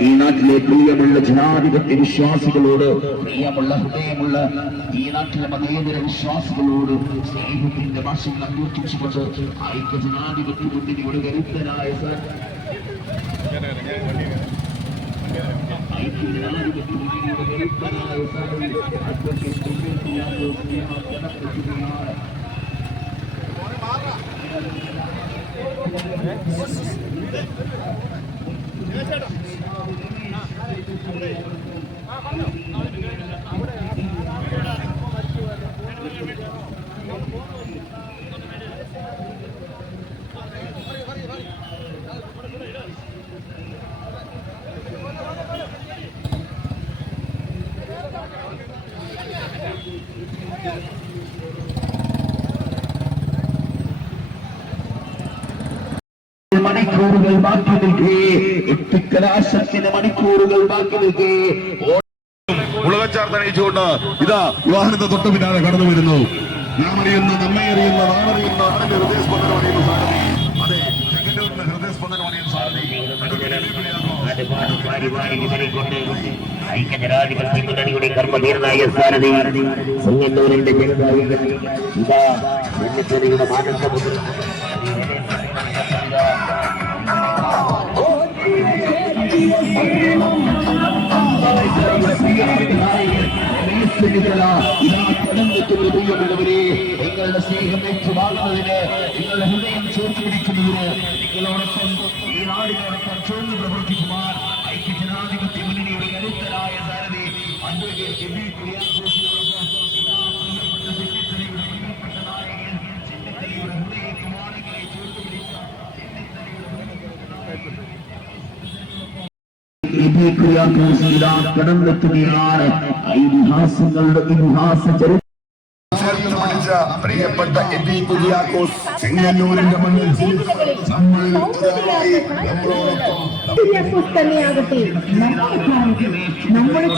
ഈ നാട്ടിലെ പ്രിയമുള്ള ജനാധിപത്യ വിശ്വാസികളോട്, പ്രിയമുള്ള ഹൃദയമുള്ള ഈ നാട്ടിലെ മതേതര വിശ്വാസികളോട് സ്നേഹത്തിന്റെ ഭാഷകൾ അഭ്യർത്ഥിച്ചുകൊണ്ട് ഐക്യ ജനാധിപത്യ മുന്നണിയുടെ കരുത്തനായ ഐക്യ ജനാധിപത്യ മുന്നണിയുടെ കരുത്തനായ മണിക്കൂറുകൾ ബാക്കി നിൽക്കേ, എത്തിക്കലാശത്തിന് മണിക്കൂറുകൾ ബാക്കി നിൽക്കേ ഉളകച്ചാർ തെളിയിച്ചുകൊണ്ട് ഇതാ വാഹനത്തെ തൊട്ടു പിന്നാലെ കടന്നു വരുന്നു. നാം അറിയുന്ന, നമ്മെ അറിയുന്ന, നാം അറിയുന്ന ആണിന്റെ ഹൃദയസ്പന്ദനം അറിയുന്ന സാരഥി, അതെ, ചെങ്ങന്നൂരിന്റെ ഹൃദയസ്പന്ദനം അറിയുന്ന സാരഥി ഐക്യജനാധിപത്യ മുന്നണിയുടെ കർമ്മധീരനായ സാരഥി ചെങ്ങന്നൂരിന്റെ ജനതായുടെ ഇതാ മുന്നണിയുടെ മാനസമുദ്ര നിങ്ങളുടെ സ്നേഹം ഏറ്റുവാങ്ങുന്നതിന്, നിങ്ങളുടെ ഹൃദയം ചേർത്ത് പിടിക്കുന്നതിന്, നിങ്ങളോടൊപ്പം ഈ നാടിനോടൊപ്പം ചേർന്ന് പ്രവർത്തിക്കുവാൻ ഐക്യജനാധിപത്യ മുന്നണിയുടെ കരുത്തരായ സാരഥി അഡ്വക്കേറ്റ് എബി കുര്യാക്കോസിനോടൊപ്പം പ്രിയപ്പെട്ട നായകൻ ചെന്നിത്തലയുടെ ഹൃദയ കുമാരങ്ങളെ ചേർത്ത് പിടിച്ച കടന്നെത്തുകയാണ് ഇതിഹാസങ്ങളുടെ ഇതിഹാസ ചരിത്രം. പ്രിയപ്പെട്ട എബി കുര്യാക്കോസ് ചെങ്ങന്നൂരിന്റെ മണ്ണിൽ തന്നെയാകട്ടെ നമ്മുടെ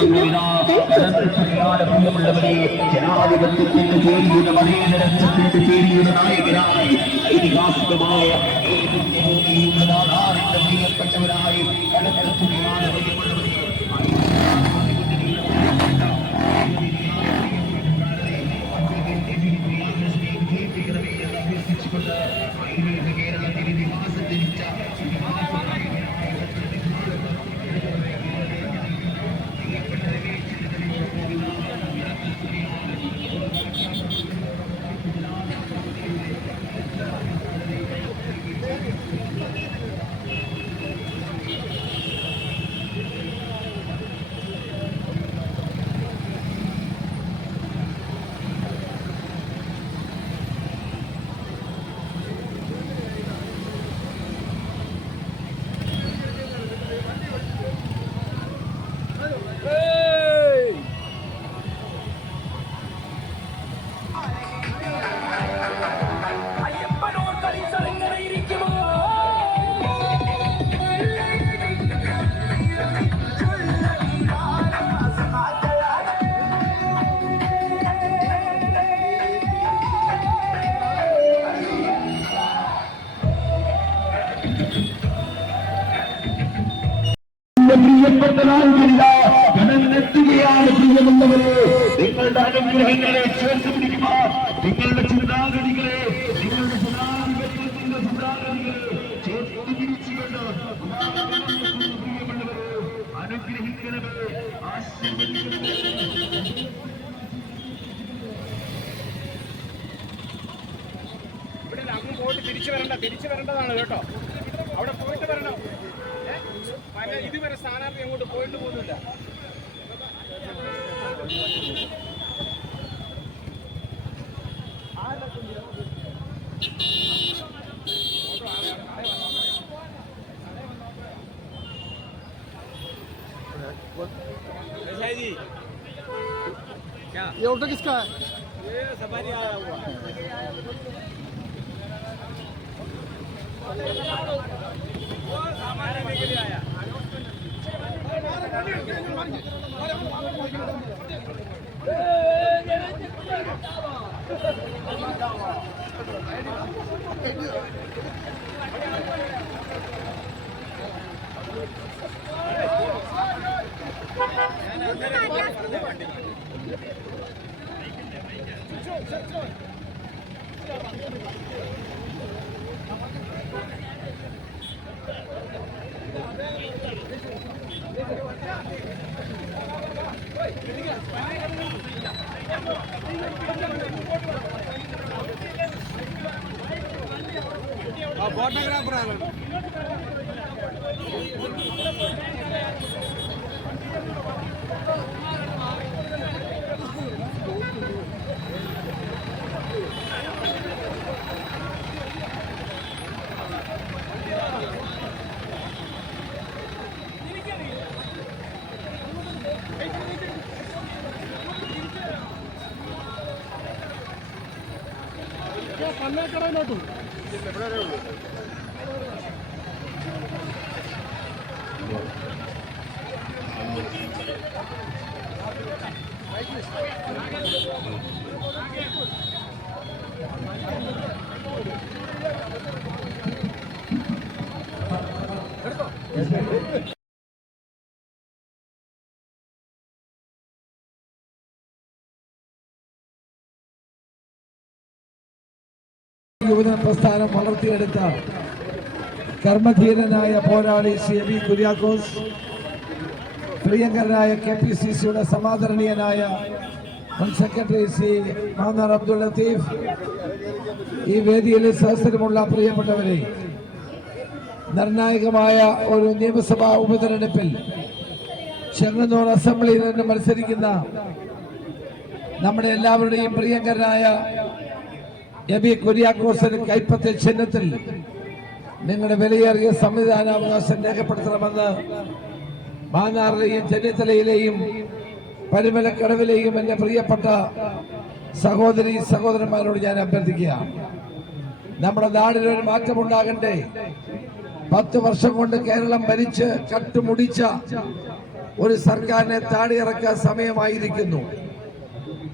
ജനാധിപത്യത്തിന്റെ ചേരിയുടെ മതേതരത്വത്തിന്റെ ചേരിയുടെ നായകനായി ഐതിഹാസികമായ പ്രിയപ്പെട്ടവരായി കടന്നെത്തുകയാണ്. പ്രിയപ്പെട്ട നായകനില്ല കടന്നെത്തുകയാണ്. പ്രിയമുള്ളവരെ, നിങ്ങളുടെ അനുഗ്രഹങ്ങളെ ചേർത്ത് പിടിക്കുക, നിങ്ങളുടെ ചിന്താഗതികളെ, നിങ്ങളുടെ ജനാധിപത്യത്തിന്റെ ചിന്താഗതികളെ ചേർത്ത് പിടിച്ചുകൊണ്ട് പ്രിയമുള്ളവരെ അനുഗ്രഹിക്കണമേ, ആശീർവദിക്കണമേ. ഇവിടെ അങ്ങ് പോയിട്ട് തിരിച്ചു വരേണ്ടതാണ് കേട്ടോ. അവിടെ പോയിട്ട് വരണം. ഇതുവരെ സ്ഥാനാർത്ഥി അങ്ങോട്ട് പോയിട്ട് പോകുന്നില്ല. ये ऑटो किसका है? ये सवारी आया हुआ वो सामान लेने के लिए आया। ഫോട്ടോഗ്രാഫറാണ്. കണ്ണേക്കടയിലോട്ടു യുവജന പ്രസ്ഥാനം വളർത്തിയെടുത്ത കർമ്മധീരനായ പോരാളി ശ്രീ ബി കുര്യാക്കോസ്, പ്രിയങ്കരനായ KPCCയുടെ സമാദരണീയനായ മുൻ സെക്രട്ടറി ശ്രീ മാന്നാർ അബ്ദുൽ ലത്തീഫ്, ഈ വേദിയിൽ സഹസ്രമുള്ള പ്രിയപ്പെട്ടവരെ, നിർണായകമായ ഒരു നിയമസഭാ ഉപതെരഞ്ഞെടുപ്പിൽ ചെങ്ങന്നൂർ അസംബ്ലിയിൽ നിന്ന് മത്സരിക്കുന്ന നമ്മുടെ എല്ലാവരുടെയും പ്രിയങ്കരനായ എബി കുര്യാക്കോസിന് കൈപ്പത്തി ചിഹ്നത്തിൽ നിങ്ങളുടെ വിലയേറിയ സംവിധാനാവകാശം രേഖപ്പെടുത്തണമെന്ന് മാന്നാറിലെയും ചെന്നിത്തലയിലെയും പരുമലക്കടവിലെയും എന്റെ പ്രിയപ്പെട്ട സഹോദരി സഹോദരന്മാരോട് ഞാൻ അഭ്യർത്ഥിക്കുകയാണ്. നമ്മുടെ നാടിനൊരു മാറ്റമുണ്ടാകണ്ടേ? 10 വർഷം കൊണ്ട് കേരളം ഭരിച്ച് കട്ടുമുടിച്ച ഒരു സർക്കാരിനെ താടിയിറക്കാൻ സമയമായിരിക്കുന്നു.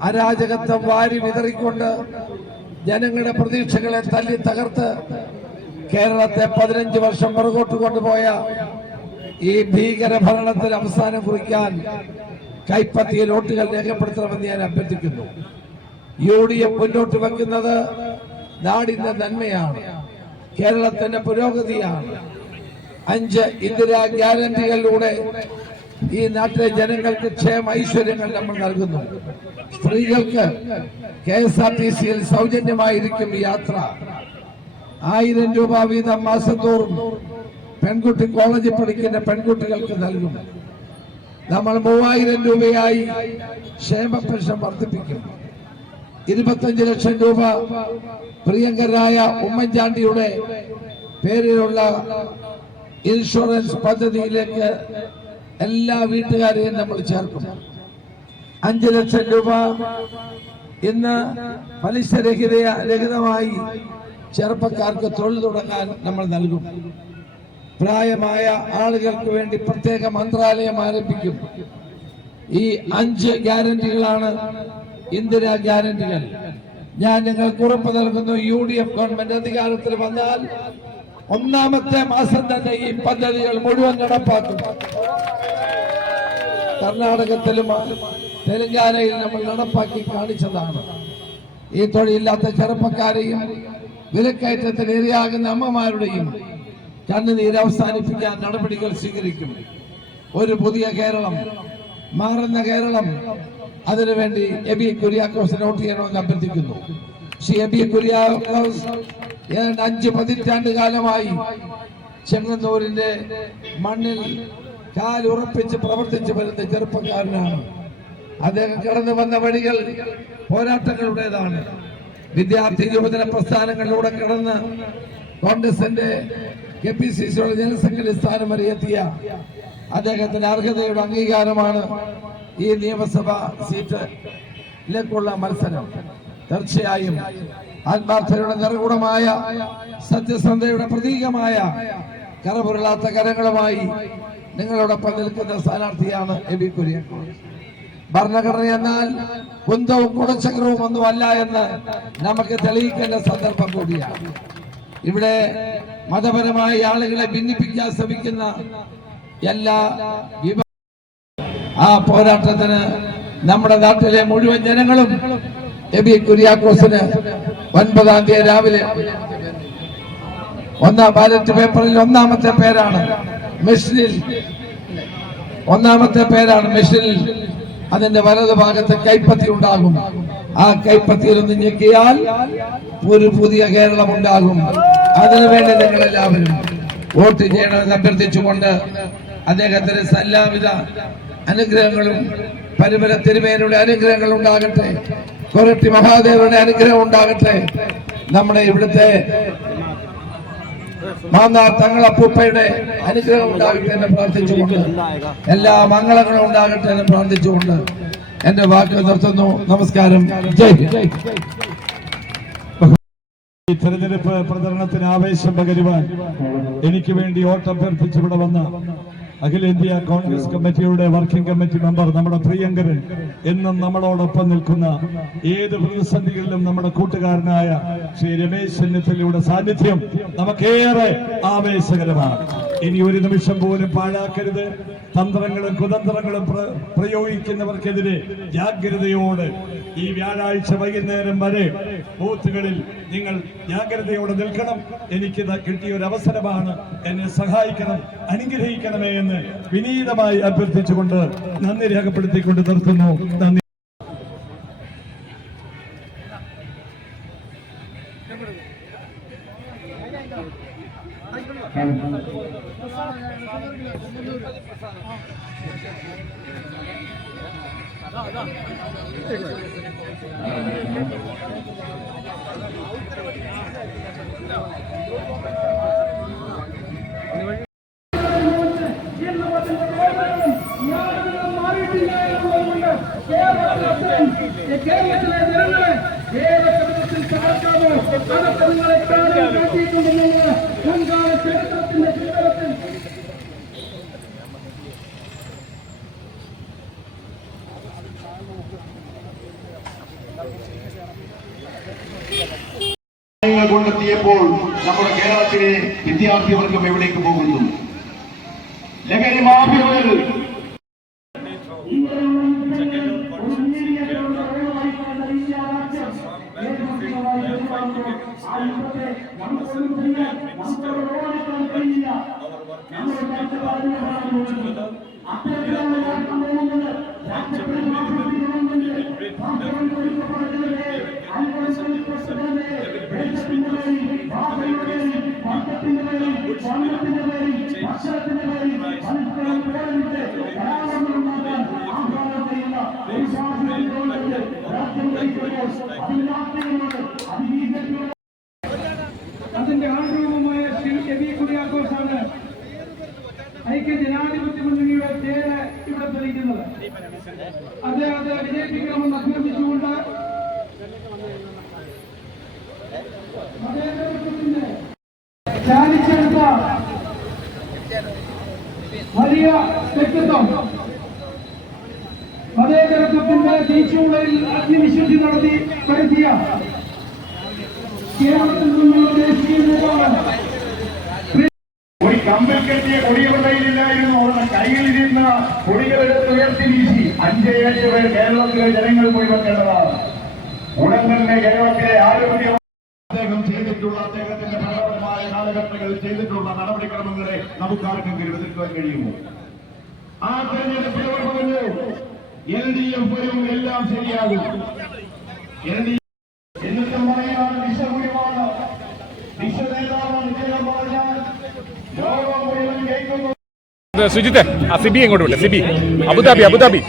അരാജകത്വം വാരി വിതറിക്കൊണ്ട് ജനങ്ങളുടെ പ്രതീക്ഷകളെ തല്ലി തകർത്ത് കേരളത്തെ 15 വർഷം പുറകോട്ട് കൊണ്ടുപോയ ഈ ഭീകര ഭരണത്തിന് അവസാനം കുറിക്കാൻ കൈപ്പത്തിയിൽ വോട്ടുകൾ രേഖപ്പെടുത്തണമെന്ന് ഞാൻ അഭ്യർത്ഥിക്കുന്നു. UDF മുന്നോട്ട് വെക്കുന്നത് നാടിന്റെ നന്മയാണ്, കേരളത്തിന്റെ പുരോഗതിയാണ്. 5 ഇന്ദിരാ ഗ്യാരണ്ടികളിലൂടെ ഈ നാട്ടിലെ ജനങ്ങൾക്ക് ക്ഷേമ ഐശ്വര്യങ്ങൾ നമ്മൾ നൽകുന്നു. സ്ത്രീകൾക്ക് KSRTCയിൽ സൗജന്യമായിരിക്കും യാത്ര. 1000 രൂപ വീതം മാസം തോറും പെൺകുട്ടി കോളേജിൽ പഠിക്കുന്ന പെൺകുട്ടികൾക്ക് നൽകും. നമ്മൾ 3000 രൂപയായി ക്ഷേമ പെൻഷൻ വർദ്ധിപ്പിക്കും. 25 ലക്ഷം രൂപ പ്രിയങ്കരായ ഉമ്മൻചാണ്ടിയുടെ പേരിലുള്ള ഇൻഷുറൻസ് പദ്ധതിയിലേക്ക് എല്ലാ വീട്ടുകാരെയും നമ്മൾ ചേർക്കും. 5 ലക്ഷം രൂപ ഇന്ന് പലിശരഹിതമായി ചെറുപ്പക്കാർക്ക് തൊഴിൽ തുടങ്ങാൻ നമ്മൾ നൽകും. പ്രായമായ ആളുകൾക്ക് വേണ്ടി പ്രത്യേക മന്ത്രാലയം ആരംഭിക്കും. ഈ 5 ഗ്യാരണ്ടികളാണ് ഇന്ദിരാ ഗ്യാരണ്ടികൾ. ഞാൻ നിങ്ങൾക്ക് ഉറപ്പ് നൽകുന്നു, UDF ഗവൺമെന്റ് അധികാരത്തിൽ വന്നാൽ 1ാമത്തെ മാസം തന്നെ ഈ പദ്ധതികൾ മുഴുവൻ നടപ്പാക്കും. കർണാടകത്തിലും തെലങ്കാനയിൽ നമ്മൾ നടപ്പാക്കി കാണിച്ചതാണ്. ഈ തൊഴിലില്ലാത്ത ചെറുപ്പക്കാരെയും വിലക്കയറ്റത്തിന് ഇരയാകുന്ന അമ്മമാരുടെയും കണ്ണുനീര് അവസാനിപ്പിക്കാൻ നടപടികൾ സ്വീകരിക്കും. ഒരു പുതിയ കേരളം, മാറുന്ന കേരളം, അതിനുവേണ്ടി എബി കുര്യാക്കോസിനെ വോട്ട് ചെയ്യണമെന്ന് അഭ്യർത്ഥിക്കുന്നു. ശ്രീ എബി കുര്യാക്കോസ് 5 പതിറ്റാണ്ട് കാലമായി ചെങ്ങന്നൂരിന്റെ മണ്ണിൽ കാലുറപ്പിച്ച് പ്രവർത്തിച്ചു വരുന്ന ചെറുപ്പക്കാരനാണ്. അദ്ദേഹം കടന്നു വന്ന വഴികൾ പോരാട്ടങ്ങളുടേതാണ്. വിദ്യാർത്ഥി യുവജന പ്രസ്ഥാനങ്ങളിലൂടെ കടന്ന് കോൺഗ്രസിന്റെ KPCCയുടെ ജനറൽ സെക്രട്ടറി സ്ഥാനം വരെ എത്തിയ അദ്ദേഹത്തിന്റെ അർഹതയുടെ അംഗീകാരമാണ് ഈ നിയമസഭാ സീറ്റിലേക്കുള്ള മത്സരം. തീർച്ചയായും ആത്മാർത്ഥതയുടെ നിറകുടമായ സത്യസന്ധതയുടെ പ്രതീകമായ കറപുരളാത്ത കരങ്ങളുമായി നിങ്ങളോടൊപ്പം നിൽക്കുന്ന സ്ഥാനാർത്ഥിയാണ് എബി കുര്യാക്കോസ്. ഭരണഘടന എന്നാൽ കുന്തവും കുടച്ചക്രവും ഒന്നുമല്ല എന്ന് നമുക്ക് തെളിയിക്കേണ്ട സന്ദർഭം കൂടിയാണ്. ഇവിടെ മതപരമായ ആളുകളെ ഭിന്നിപ്പിക്കാൻ ശ്രമിക്കുന്ന എല്ലാ ആ പോരാട്ടത്തിന് നമ്മുടെ നാട്ടിലെ മുഴുവൻ ജനങ്ങളും എബി കുര്യാക്കോസിന് 9-ാം തീയതി രാവിലെ ഒന്നാം ബാലറ്റ് പേപ്പറിൽ ഒന്നാമത്തെ പേരാണ് മെഷീനിൽ. അതിന്റെ വലതുഭാഗത്ത് കൈപ്പത്തി ഉണ്ടാകും. ആ കൈപ്പത്തിയിൽ ഒന്ന് ഞെക്കിയാൽ ഒരു പുതിയ കേരളം ഉണ്ടാകും. അതിനുവേണ്ടി നിങ്ങളെല്ലാവരും വോട്ട് ചെയ്യണമെന്ന് അഭ്യർത്ഥിച്ചുകൊണ്ട് അദ്ദേഹത്തിന് എല്ലാവിധ അനുഗ്രഹങ്ങളും പരിമല തിരുമേനിയുടെ അനുഗ്രഹങ്ങൾ ഉണ്ടാകട്ടെ, കൊരട്ടി മഹാദേവരുടെ അനുഗ്രഹം ഉണ്ടാകട്ടെ, നമ്മുടെ ഇവിടുത്തെ മാന്നാർ തങ്ങളപ്പൂപ്പയുടെ അനുഗ്രഹം ഉണ്ടാകട്ടെ എന്ന് പ്രാർത്ഥിച്ചുകൊണ്ട്, എല്ലാ മംഗളങ്ങളും ഉണ്ടാകട്ടെ എന്ന് പ്രാർത്ഥിച്ചുകൊണ്ട് എന്റെ വാക്കുകൾ നിർത്തുന്നു. നമസ്കാരം. ജയ് ഹിന്ദ്. ഈ തെരഞ്ഞെടുപ്പ് പ്രചരണത്തിന് ആവേശം പകരുവാൻ എനിക്ക് വേണ്ടി വോട്ടഭ്യർത്ഥിച്ച് ഇവിടെ വന്ന അഖിലേന്ത്യാ കോൺഗ്രസ് കമ്മിറ്റിയുടെ വർക്കിംഗ് കമ്മിറ്റി മെമ്പർ, നമ്മുടെ പ്രിയങ്കരൻ, എന്നും നമ്മളോടൊപ്പം നിൽക്കുന്ന, ഏത് പ്രതിസന്ധികളിലും നമ്മുടെ കൂട്ടുകാരനായ ശ്രീ രമേശ് ചെന്നിത്തലയുടെ സാന്നിധ്യം നമുക്കേറെ ആവേശകരമാണ്. ഇനി ഒരു നിമിഷം പോലും പാഴാക്കരുത്. തന്ത്രങ്ങളും കുതന്ത്രങ്ങളും പ്രയോഗിക്കുന്നവർക്കെതിരെ ജാഗ്രതയോടെ ഈ വ്യാഴാഴ്ച വൈകുന്നേരം വരെ ബൂത്തുകളിൽ നിങ്ങൾ ജാഗ്രതയോടെ നിൽക്കണം. എനിക്കിത് കിട്ടിയ ഒരു അവസരമാണ്. എന്നെ സഹായിക്കണം, അനുഗ്രഹിക്കണമേ എന്ന് വിനീതമായി അഭ്യർത്ഥിച്ചുകൊണ്ട് നന്ദി രേഖപ്പെടുത്തിക്കൊണ്ട് നിർത്തുന്നു. നന്ദി. കേരളത്തിലെ ജനങ്ങളെ ഏത് തരത്തിൽ സഹായിക്കാമോ അതൊക്കെ നിങ്ങളെ കാട്ടിയിട്ടുണ്ടെന്നുള്ളത് മുൻകാല ചരിത്രത്തിന്റെ ജീവിതത്തിൽ കൊണ്ടെത്തിയപ്പോൾ നമ്മുടെ കേരളത്തിലെ വിദ്യാർത്ഥിവർഗം എവിടേക്ക് പോകുന്നു? ലഹരി മാഫിയകൾ അതിന്റെ ആൾരൂപമായ ശ്രീ എബി കുര്യാക്കോസാണ് ഐക്യ ജനാധിപത്യ മുന്നണിയുടെ പേര് ഇവിടെ തെളിയിക്കുന്നത്. അത് വിജയിപ്പിക്കണമെന്ന് അഭ്യർത്ഥിച്ചുകൊണ്ട് ചാലിച്ചെടുത്ത വലിയ വ്യക്തിത്വം, മതേതരത്വത്തിന്റെ തീച്ചുളയിൽ അഗ്നിവിശുദ്ധി നടത്തി വരുത്തിയ കേരളത്തിൽ നിന്നുള്ള ദേശീയ നേതാവാണ്. ഒരു കമ്പിൽ കെട്ടിയ കൊടികളുടെ കയ്യിലില്ലായിരുന്നു. അവരുടെ കയ്യിലിരുന്ന കൊടികളെടുത്ത് ഉയർത്തി വീശി 5-7 പേർ കേരളത്തിലെ ജനങ്ങൾ പോയി വെക്കേണ്ടതാണ്. ഉടൻ തന്നെ കേരളത്തിലെ ആരോഗ്യ അദ്ദേഹം ചെയ്തിട്ടുള്ള, അദ്ദേഹത്തിന്റെ ഭരണപരമായ കാലഘട്ടങ്ങളിൽ ചെയ്തിട്ടുള്ള നടപടിക്രമങ്ങളെ നമുക്കാർക്കും എതിർക്കാൻ കഴിയുമോ? ആ തെരഞ്ഞെടുപ്പിൽ അവർ പറഞ്ഞു LDF വരും, എല്ലാം ശരിയാകും. എന്നിട്ടും പറയുകയാണ് വിശ്വഗുരുവാണ്, വിശ്വനേതാവാണ് ഇദ്ദേഹം പറഞ്ഞാൽ ലോകം മുഴുവൻ കേൾക്കുന്നു. സുജിത്തെ, ആ സിബി എങ്ങോട്ട് വിട്ടെ? സിബി അബുദാബി